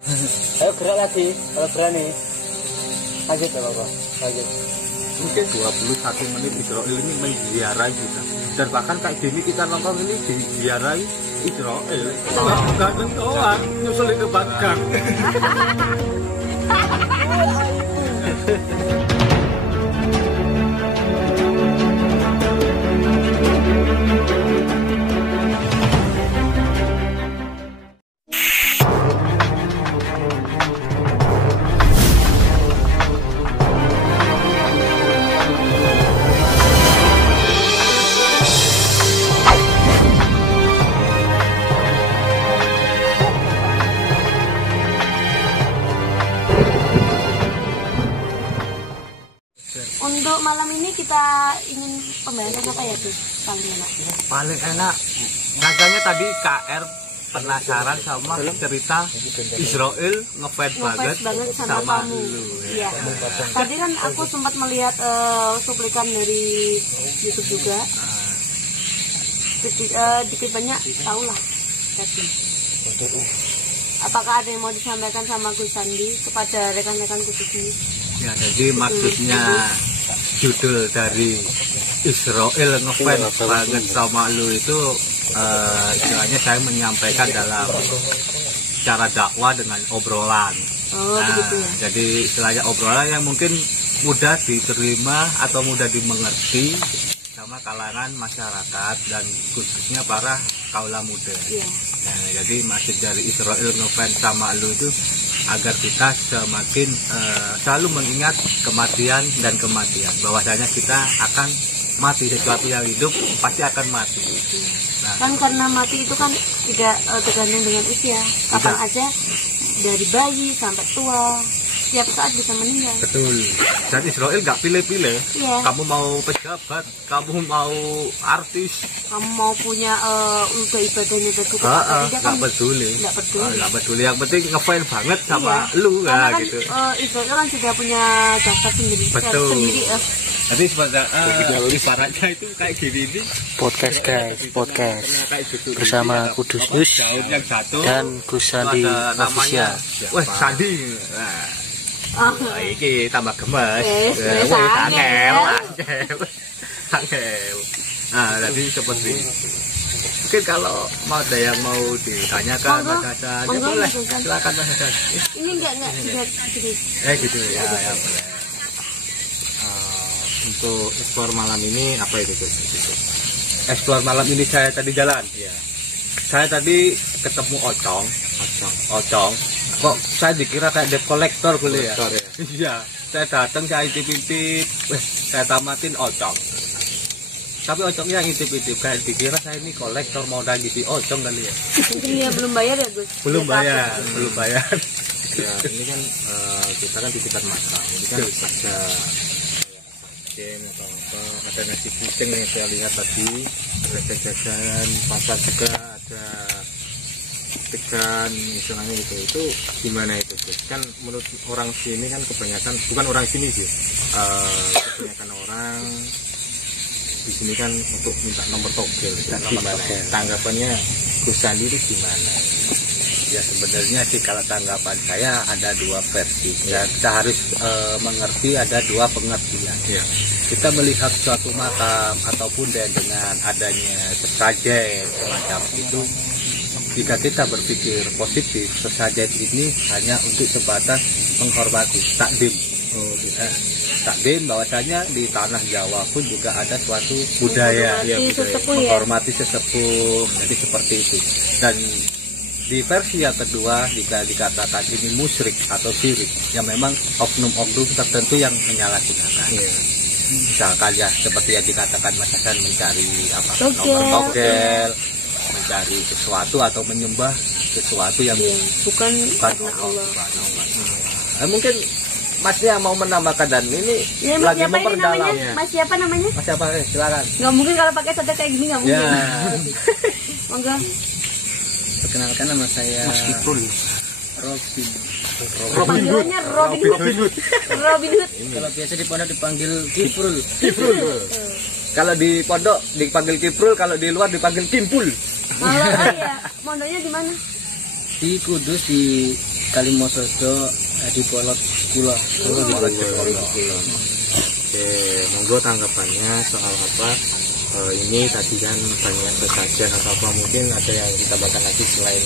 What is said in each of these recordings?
Ayo gerak lagi, kalau berani. Lanjut ya Bapak, lanjut. Mungkin 21 menit Israel ini menziarahi kita. Dan bahkan kayak gini kita nongkrong ini diziarahi Israel. Ganteng doang, nyusulin ke Bagang. Untuk malam ini kita ingin pembahasan apa ya Gus? Paling enak. Paling enak rasanya tadi KR penasaran sama cerita Israel ngefans banget sama kamu. lu. Iya. Tadi kan aku sempat melihat cuplikan dari YouTube juga. Dikit banyak tahulah. Tapi apakah ada yang mau disampaikan sama Gus Sandi kepada rekan-rekan khususnya? Ya, jadi maksudnya judul dari Israel ngefans banget sama lu itu istilahnya saya menyampaikan dalam cara dakwah dengan obrolan. Begitu ya. Jadi istilahnya obrolan yang mungkin mudah diterima atau mudah dimengerti sama kalangan masyarakat dan khususnya para kaula muda. Iya. Nah, jadi maksud dari Israel ngefans sama lu itu agar kita semakin selalu mengingat kematian dan kematian, bahwasanya kita akan mati, sesuatu yang hidup pasti akan mati. Nah, Kan karena mati itu kan tidak tergantung dengan usia, kapan aja dari bayi sampai tua, setiap saat bisa meninggal. betul. Dan Israel nggak pilih-pilih. Iya. Kamu mau pejabat, kamu mau artis, Kamu mau punya udah ibadahnya udah cukup nggak peduli. nggak peduli. Nggak peduli. Yang penting ngefans banget sama Iya. lu Karena lah kan gitu. Israel kan sudah punya daftar sendiri. Betul. Sendiri. Tapi ibaratnya itu kayak gini nih. Podcast guys, podcast Kayak gitu. bersama Kudus News Daun yang satu dan Gus Sandi ada namanya. Official. Wah, Sandi. Nah, iki tambah gemes. Wes, Angel. Nah, jadi seperti itu. Mungkin kalau mau ada yang mau ditanyakan Monggo. Mas Hasan, ya Monggo, boleh. Mas Hasan. Silakan Mas Hasan. Ini enggak juga gitu. Gitu ya, ya boleh. Untuk explore malam ini apa itu Gus? Explore malam ini saya tadi jalan. Iya. Saya tadi ketemu Ocong. Kok saya dikira kayak debt collector boleh ya? Iya. Saya datang saya intip-intip, saya tamatin Ocong. Tapi Ocongnya yang intip-intip kayak dikira saya ini kolektor mau nagih Ocong kali ya. Mungkin dia belum bayar ya Gus. Belum Dia bayar, takut. belum bayar. Ya ini kan kita kan di sekitar makam, ini kan ada game atau apa, ada nasi kucing yang saya lihat tadi, ada jajanan pasar juga, ada tekan misalnya gitu. Itu gimana itu Gus? Kan menurut orang sini kan kebanyakan, bukan orang sini sih, kebanyakan orang di sini kan untuk minta nomor togel. Gimana tanggapannya Gus Sandi itu gimana? Ya sebenarnya sih kalau tanggapan saya ada dua versi. Ya kita harus mengerti ada dua pengertian. Ya. Kita melihat suatu makam ataupun dengan adanya sesajen semacam itu, jika kita berpikir positif, sesajen ini hanya untuk sebatas menghormati takdim. Takdim bahwasanya di tanah Jawa pun juga ada suatu budaya Menghormati sesepuh ya. menghormati sesepuh. Jadi seperti itu. Dan di versi yang kedua, jika dikatakan ini musyrik atau syirik, yang memang oknum-oknum tertentu yang menyalahgunakan. Misalkan ya seperti yang dikatakan Mas Hasan mencari apa nomor togel, mencari sesuatu atau menyembah sesuatu yang Bukan karena Allah. Allah. Mungkin Masnya mau menambahkan dan ini Ya, Mas lagi siapa ini memperdalam. namanya? Mas siapa namanya? Mas siapa? Silakan. Nggak mungkin kalau pakai sadar kayak gini nggak mungkin. Ya. Monggo. Perkenalkan nama saya Kiprul. Robin. Panggilannya Robin Hood. Robin Hood. Kalau biasa di pondok dipanggil Kiprul. Kalau di pondok dipanggil Kiprul, kalau di luar dipanggil Kimpul. Kalau iya, mondoknya di mana? Di Kudus di Kalimosodo di Polot Kula. Oke, monggo tanggapannya soal apa ini tadi kan banyak kesajian atau apa, mungkin ada yang ditambahkan lagi selain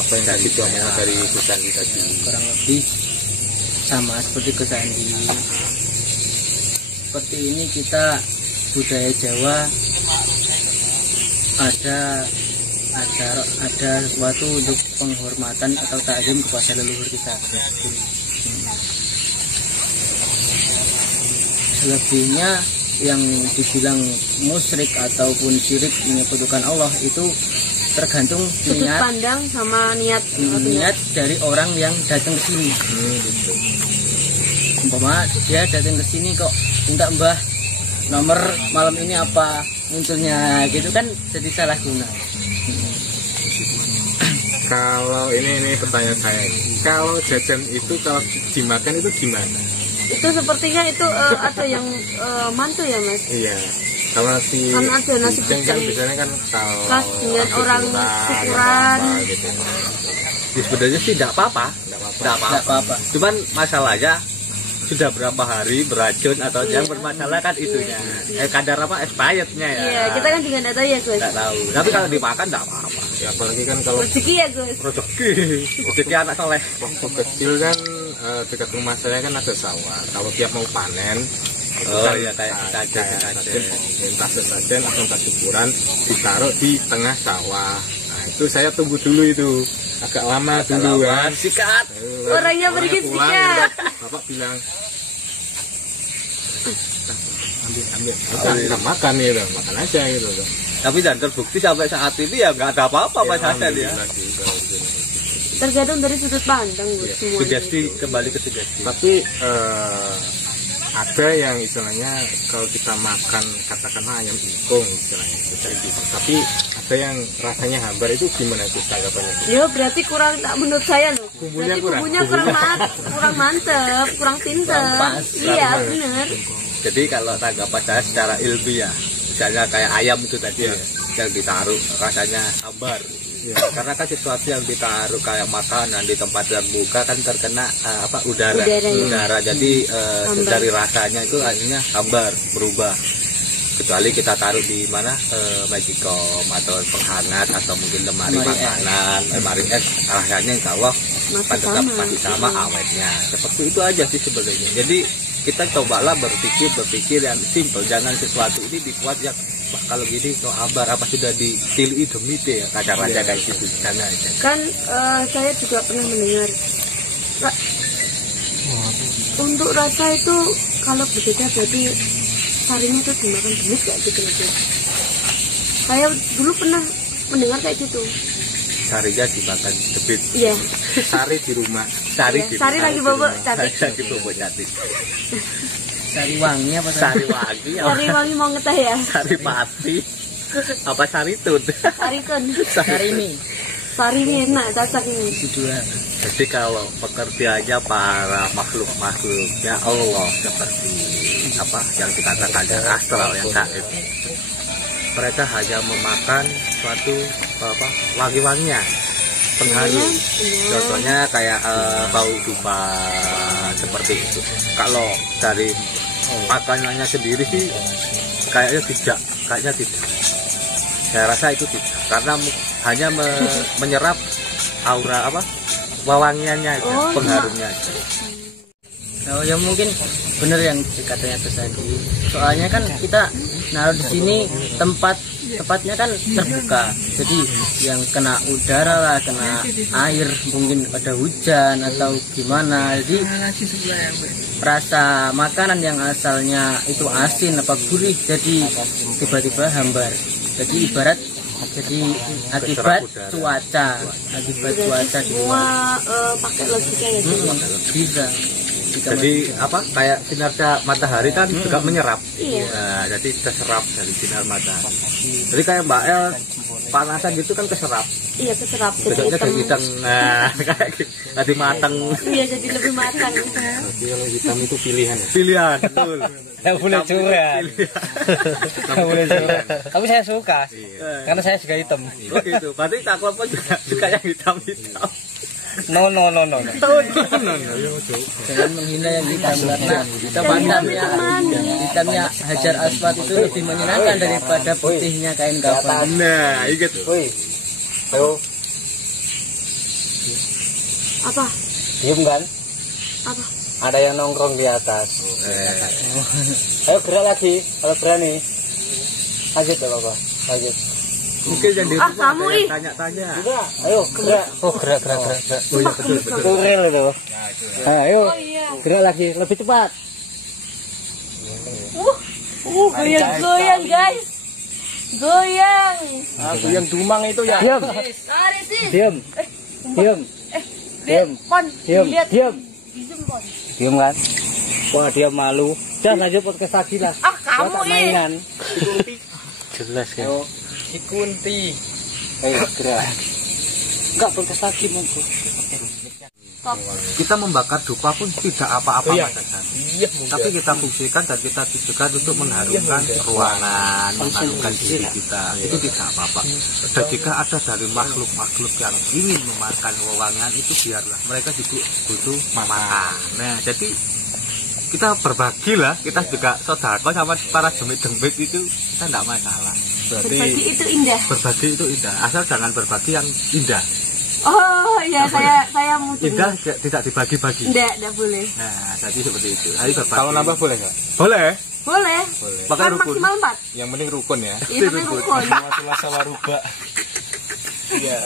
apa yang tadi diomongkan dari Gus Andi tadi. Kurang lebih sama seperti Gus Andi. Seperti ini kita budaya Jawa ada sesuatu untuk penghormatan atau takzim kepada leluhur kita. Selebihnya yang dibilang musyrik ataupun syirik menyekutukan Allah itu tergantung Sudut niat pandang sama niat. dari orang yang datang ke sini. Umpama dia datang ke sini kok minta Mbah nomor malam ini apa munculnya gitu kan, jadi salah guna. Kalau ini pertanyaan saya, kalau jajan itu kalau dimakan itu gimana? Itu sepertinya itu ada yang mantu ya Mas. Iya, kalau si Kan ada nasi kan kucing. biasanya kan kalau Khas dengan orang syukuran. gitu. Ya, sebenarnya sih tidak apa-apa. Nggak apa-apa. Cuman masalahnya sudah berapa hari beracun atau yang bermasalah kan itunya. Kadar apa expirednya ya. Iya, kita kan juga nggak tahu ya Gus. Nggak tahu. Tapi kalau dimakan tidak apa-apa. Ya apalagi kan kalau Rezeki ya Gus. Rezeki anak soleh. waktu kecil kan dekat rumah saya kan ada sawah. Kalau tiap mau panen itu Oh kan, iya, kayak sajen. entah sesajen atau entah syukuran ditaruh di tengah sawah. Nah itu saya tunggu dulu itu agak lama dulu kan. Sikat. Orangnya pergi pulang, sikat. Bapak bilang ambil kita makan gitu, makan aja gitu. Tapi dan terbukti sampai saat ini ya nggak ada apa-apa Mas Hasan ya. Alhamdulillah sih, alhamdulillah. Tergantung dari sudut pandang Gus semuanya. Sugesti, kembali ke sugesti. Tapi ada yang istilahnya kalau kita makan katakanlah ayam ingkung istilahnya tapi ada yang rasanya hambar, itu gimana tuh tanggapannya? Ya berarti kurang, tak menurut saya loh. Bumbunya Berarti kurang. bumbunya kurang mantep, kurang pinter. Kurang pas. Iya benar. Jadi kalau tanggapan saya secara ilmiah, misalnya kayak ayam itu tadi Iya. yang ditaruh rasanya hambar. Iya. Karena kan sesuatu yang ditaruh kayak makanan di tempat terbuka kan terkena udara. Udaranya. Jadi Hambar. dari rasanya itu akhirnya hambar, berubah. Kecuali kita taruh di mana magicom atau penghangat atau mungkin lemari Lemari es. makanan, lemari es, rasanya insya Allah tetap masih sama awetnya. Seperti itu aja sih sebenarnya. Jadi kita cobalah berpikir yang simple, jangan sesuatu ini dibuat yang wah kalau gini kok hambar, apa sudah ditili demite ya kacaranya kayak gitu, jangan aja. Kan saya juga pernah mendengar untuk rasa itu kalau berbeda berarti sarinya itu dimakan benis kayak gitu loh Gus. Saya dulu pernah mendengar kayak gitu. Sarinya dimakan debit, Iya. Sari di rumah. sari Iya, sari lagi bobok cantik. Sari bobok cantik. Sari wangi apa Sari wangi, Sari wangi mau ngeteh ya. sari mati, apa sari tun. Sari tun. Sari mie Sari ini enak, cocok ini. itu dua. Jadi kalau pekerjaannya para makhluk-makhluknya Allah seperti apa yang dikatakan astral yang gaib, mereka hanya memakan suatu wangi-wangian pengharum. Iya. Contohnya kayak bau dupa seperti itu. Kalau dari makanannya sendiri sih kayaknya tidak. Saya rasa itu tidak, karena hanya menyerap aura wewangiannya aja, Oh, pengharumnya aja. Oh ya mungkin bener yang dikatanya tadi. Soalnya kan kita naruh di sini tempatnya kan terbuka. Jadi yang kena udara lah, kena air, mungkin ada hujan atau gimana. Jadi rasa makanan yang asalnya itu asin apa gurih jadi tiba-tiba hambar. Jadi ibarat akibat cuaca di Semua pakai logika ya Gus. bisa. Jadi kayak sinar matahari kan juga menyerap. Iya. Nah, jadi keserap dari sinar matahari. Jadi kayak Mbak El panasan gitu kan keserap. Iya keserap jadi Besoknya hitam. jadi hitam. Nah, kayak gitu. Nanti matang. Iya jadi lebih matang. Tapi kalau hitam itu pilihan ya. Pilihan, betul. Nggak boleh curang. Nggak boleh curang. Tapi saya suka. Karena saya juga hitam. Oh gitu. Berarti tak apa juga yang hitam-hitam. No. Jangan menghina yang hitam karena hitamnya Hajar Aswad itu lebih menyenangkan daripada putihnya kain kafan. Nah, ingat. Ayo, Apa? diem kan? Apa? Ada yang nongkrong di atas. Ayo gerak lagi, kalau berani. Lanjut ya Bapak, lanjut. Mungkin yang di Ah, rumah kamu, ada yang ih. tanya-tanya. Juga, ayo gerak. Oh gerak. Oh iya betul. Itu real itu. Nah, ayo Oh iya. gerak lagi, lebih cepat. Goyang guys. Goyang. Aku yang dumang itu ya. Diam, Mari sih. diam, diam, diam, Pon, diam, lihat. diam. Diam, Pon. Diam kan? Wah dia malu. Udah lanjut podcast lagi lah. Ah, kamu Buat ih. mainan. Jelas ya. Oh, si Kunti. Ayo gerak. Enggak podcast lagi monggo. Kita membakar dupa pun tidak apa-apa Mas Hasan. Tapi kita fungsikan dan kita tujukan untuk mengharumkan ruangan, mengharumkan diri kita. Itu tidak apa-apa. Dan jika ada dari makhluk-makhluk yang ingin memakan wewangian itu biarlah. Mereka juga butuh makan. Nah, jadi kita berbagi lah. Kita juga saudara sama para demit-demit itu kita tidak masalah. Berbagi itu indah. Berbagi itu indah. Asal jangan berbagi yang indah. Oh iya, saya mau Indah tidak dibagi-bagi. Enggak boleh. Nah, jadi seperti itu. Ayo berbagi. Kalau nambah boleh nggak? Boleh. Boleh. Pakai Kan rukun. maksimal 4. Yang penting rukun ya. Itu rukun. Masalah sama rubah. Iya.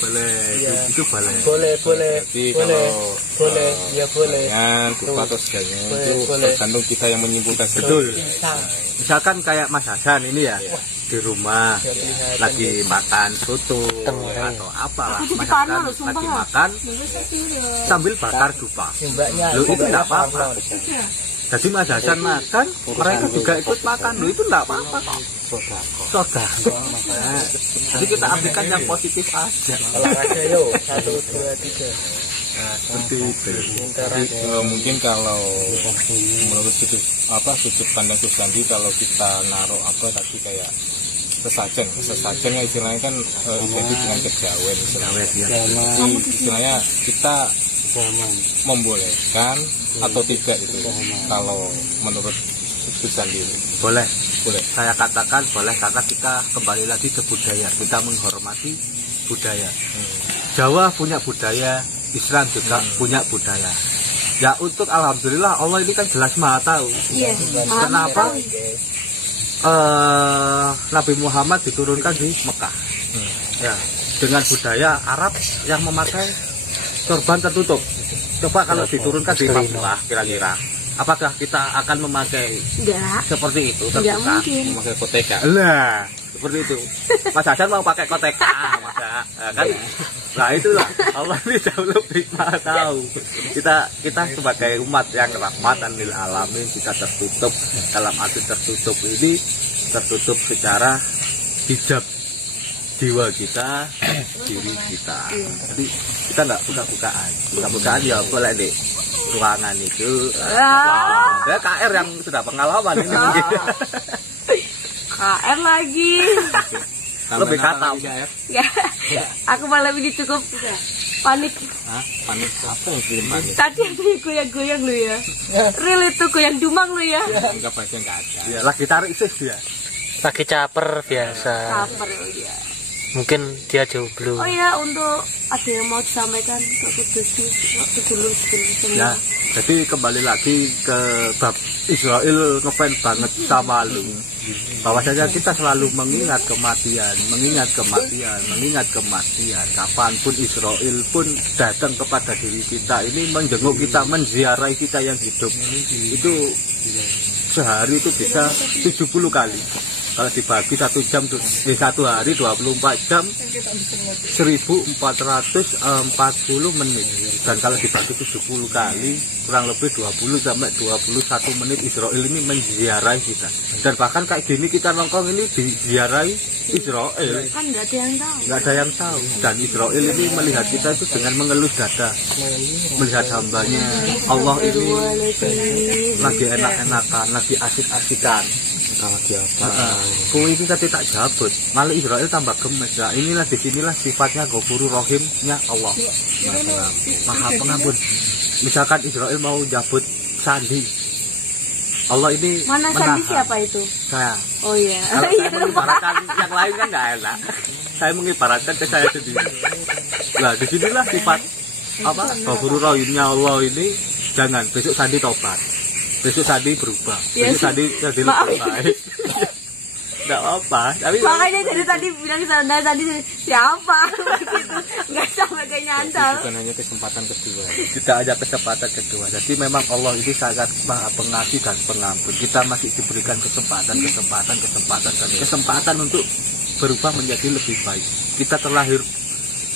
Boleh. Itu boleh. Boleh. Jadi kalau Boleh. dengan dupa atau segalanya itu tergantung kita yang menyimpulkan Betul. Misalkan kayak Mas Hasan ini ya, di rumah lagi makan soto atau apalah, Aku Mas dipanah Hasan loh, sumpah. lagi makan sambil bakar dupa. Lo itu tidak apa-apa. Jadi Mas Hasan makan, mereka juga ikut makan. Lo itu tidak apa-apa kok. Soda. Nah, jadi kita artikan yang positif aja. Olahraga yuk. 1, 2, 3. Seperti itu. Jadi, mungkin kalau menurut sudut pandang Susanti, kalau kita naruh apa tadi kayak sesajen yang istilahnya kan identik dengan kejawen istilahnya kita membolehkan atau tidak itu kalau menurut Susanti Boleh. boleh. Saya katakan boleh karena kita kembali lagi ke budaya. Kita menghormati budaya. Jawa punya budaya, Islam juga punya budaya. Ya untuk alhamdulillah Allah ini kan jelas maha tahu. Iya. Kenapa Nabi Muhammad diturunkan di Mekah? Ya, dengan budaya Arab yang memakai sorban tertutup. Coba kalau diturunkan di Papua kira-kira, apakah kita akan memakai Enggak. seperti itu Enggak terbuka? mungkin. Memakai koteka. Lah, seperti itu. Mas Hasan mau pakai koteka, masa kan? Nah itulah Allah ini jauh lebih maha tahu. Kita sebagai umat yang rahmatan lil alamin, kita tertutup dalam arti tertutup ini tertutup secara hijab jiwa kita, diri kita. Jadi kita nggak buka-bukaan ya boleh deh. Ruangan itu ya KR yang sudah pengalaman ini mungkin. KR lagi. Lebih kata Ya. Aku malam ini cukup panik. Panik apa yang bikin panik? Tadi ada yang goyang-goyang lu ya. Real itu goyang dumang lu ya. Enggak aja enggak ada. ya lagi tarik sis dia. Lagi caper biasa. Sabar ya. Mungkin dia jomblo. Oh ya, untuk ada yang mau disampaikan ke dulu semua. Ya, jadi kembali lagi ke bab Israel ngefans banget sama lu. Bahwasanya kita selalu mengingat kematian. Kapanpun Israel pun datang kepada diri kita ini, menjenguk kita, menziarahi kita yang hidup. Itu sehari itu bisa 70 kali. Kalau dibagi 1 jam di 1 hari 24 jam 1440 menit. Dan kalau dibagi 70 kali kurang lebih 20 sampai 21 menit Israel ini menziarahi kita. Dan bahkan kayak gini kita nongkrong ini diziarahi Israel. Kan nggak ada yang tahu. Nggak ada yang tahu. Dan Israel ini melihat kita itu dengan mengelus dada, melihat hambanya. Allah ini lagi enak-enakan, lagi asik-asikan. lagi apa? Kuwi iki kate tak jabut, malah Israel tambah gemes. Nah, inilah disinilah sifatnya Ghafurur Rahimnya Allah. Maha Pengampun. Misalkan Israel mau jabut Sandi, Allah ini Mana Sandi menahan. siapa itu? Saya. Oh iya. Kalau saya mengibaratkan yang lain kan nggak enak. Saya mengibaratkan ke saya sendiri. Nah, disinilah sifat apa? Ghafurur Rahimnya Allah ini. Jangan besok Sandi tobat. Besok Sandi berubah. Iya Besok sih. Sandi jadi Maaf. lebih baik. Nggak apa. Tapi Makanya dari tadi bilang sana tadi siapa gitu. Enggak sampai kayak nyantol. Bukan hanya kesempatan kedua. tidak ada kesempatan kedua. Jadi memang Allah ini sangat maha pengasih dan pengampun. Kita masih diberikan kesempatan untuk berubah menjadi lebih baik. Kita terlahir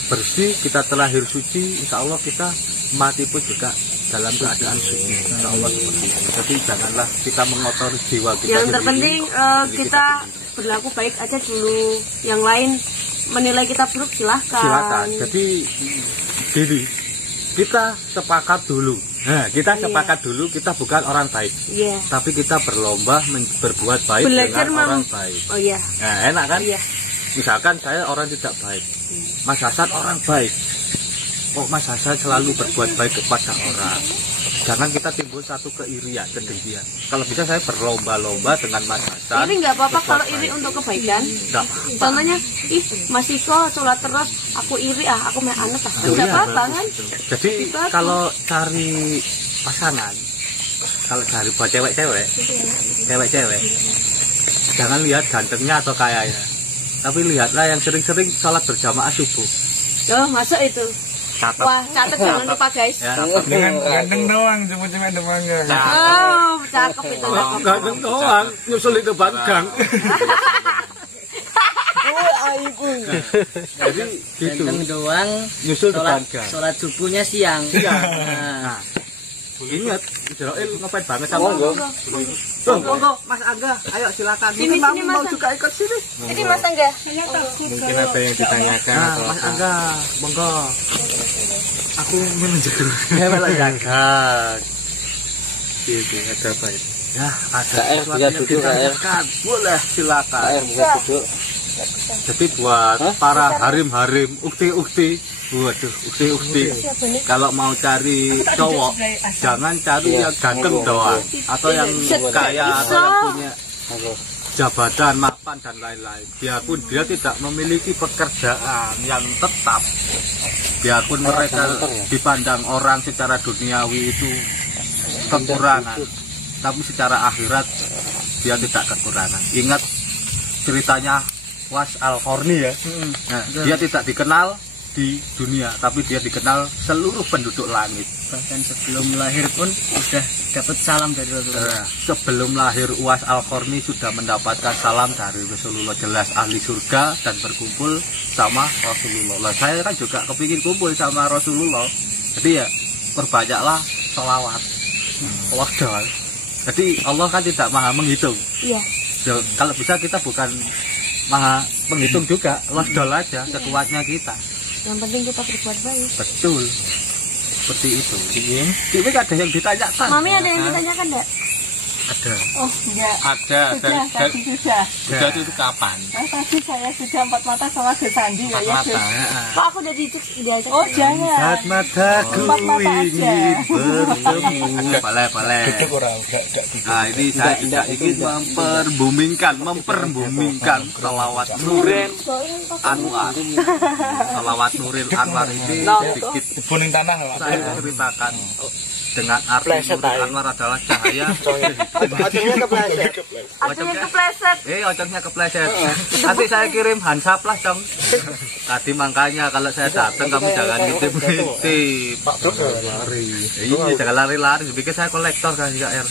bersih, kita terlahir suci. Insya Allah kita mati pun juga dalam keadaan suci. Insya Allah seperti itu. Jadi janganlah kita mengotori jiwa kita. Yang sendiri. terpenting kita berlaku baik aja dulu. Yang lain menilai kita buruk silahkan. Silakan. Jadi gini, kita sepakat dulu. Nah, kita Iya. sepakat dulu kita bukan orang baik, Iya. tapi kita berlomba berbuat baik Belajar dengan orang baik. Oh iya. Nah, enak kan? Iya. Misalkan saya orang tidak baik, Mas Hasan orang baik. Oh, Mas Hasan selalu berbuat baik kepada orang. Jangan kita timbul satu keirian, kedengkian. Kalau bisa saya berlomba-lomba dengan Mas Hasan. Ini nggak apa-apa berbuat kalau baik. iri untuk kebaikan. Nggak apa-apa. Contohnya, ih Mas Iko sholat terus, aku iri aku main anet ah. Loh, Nggak iya, apa-apa bagus kan? itu. Jadi Itu apa? kalau cari pasangan, kalau cari buat cewek-cewek, jangan lihat gantengnya atau kayanya, tapi lihatlah yang sering-sering sholat berjamaah subuh. Loh, masuk itu. Catat. Wah, catat jangan lupa guys. Ya, Dengan ganteng doang, cuma demangnya. Oh, cakep itu. cakep. ganteng doang, nyusul itu banggang. Jadi gitu, Ganteng doang, nyusul sholat, banggang. sholat subuhnya siang. Nah, ingat, Israel ngapain banget sama Monggo. Monggo, Mas Angga, ayo silakan. Sini, Mungkin sini, kamu mau Mas. juga ikut sini. Ini Mas Angga. Mungkin ada yang ditanyakan Nah, atau Mas apa. Angga, monggo. Aku menunjukkan. Ya, malah jangan. Iya, ada apa itu? Ya, ada KR, sesuatu bisa yang duduk, KR. ditanyakan. Boleh, silakan. Air bisa duduk. Jadi buat para harim-harim, ukti-ukti, waduh, ukti-ukti. Kalau mau cari cowok, jangan cari yang ganteng doang, atau yang kaya, atau yang punya Monggo. jabatan, mapan dan lain-lain. Biarpun dia tidak memiliki pekerjaan yang tetap, biarpun mereka dipandang orang secara duniawi itu kekurangan, tapi secara akhirat dia tidak kekurangan. Ingat ceritanya Was Al-Qarni ya. Nah, dia tidak dikenal di dunia, tapi dia dikenal seluruh penduduk langit. Bahkan sebelum lahir pun sudah dapat salam dari Rasulullah. Sebelum lahir Uwais Al-Qarni sudah mendapatkan salam dari Rasulullah, jelas ahli surga dan berkumpul sama Rasulullah. Lah, saya kan juga kepingin kumpul sama Rasulullah. Jadi ya perbanyaklah sholawat. Wasdal. Jadi Allah kan tidak maha menghitung. Iya. Ya, kalau bisa kita bukan maha menghitung juga, wasdal aja sekuatnya kita. Yang penting kita berbuat baik. Betul. Seperti itu. Ini ada yang ditanyakan. Mami ada yang ditanyakan enggak? Ada. Oh, enggak. Ada. Tadi sudah. Sudah itu kapan? Tadi saya sudah 4 mata sama Gus Sandi Empat mata. Kok aku udah diajak? Oh, jangan. Saat mataku Empat mata aja. ingin bertemu. Boleh. Nah, ini saya juga ingin memperbumingkan salawat Nuril Anwar. Salawat Nuril Anwar ini sedikit Buning tanah lah. saya ceritakan. Dengan arti Nuril Anwar adalah cahaya. Ojongnya kepleset. Akhirnya kepleset. Ojongnya kepleset. Nanti saya kirim handap lah, Cong. Tadi makanya kalau saya datang kamu jangan ngintip-ngintip. Iya, jangan lari-lari. Bikin saya kolektor kan, KR.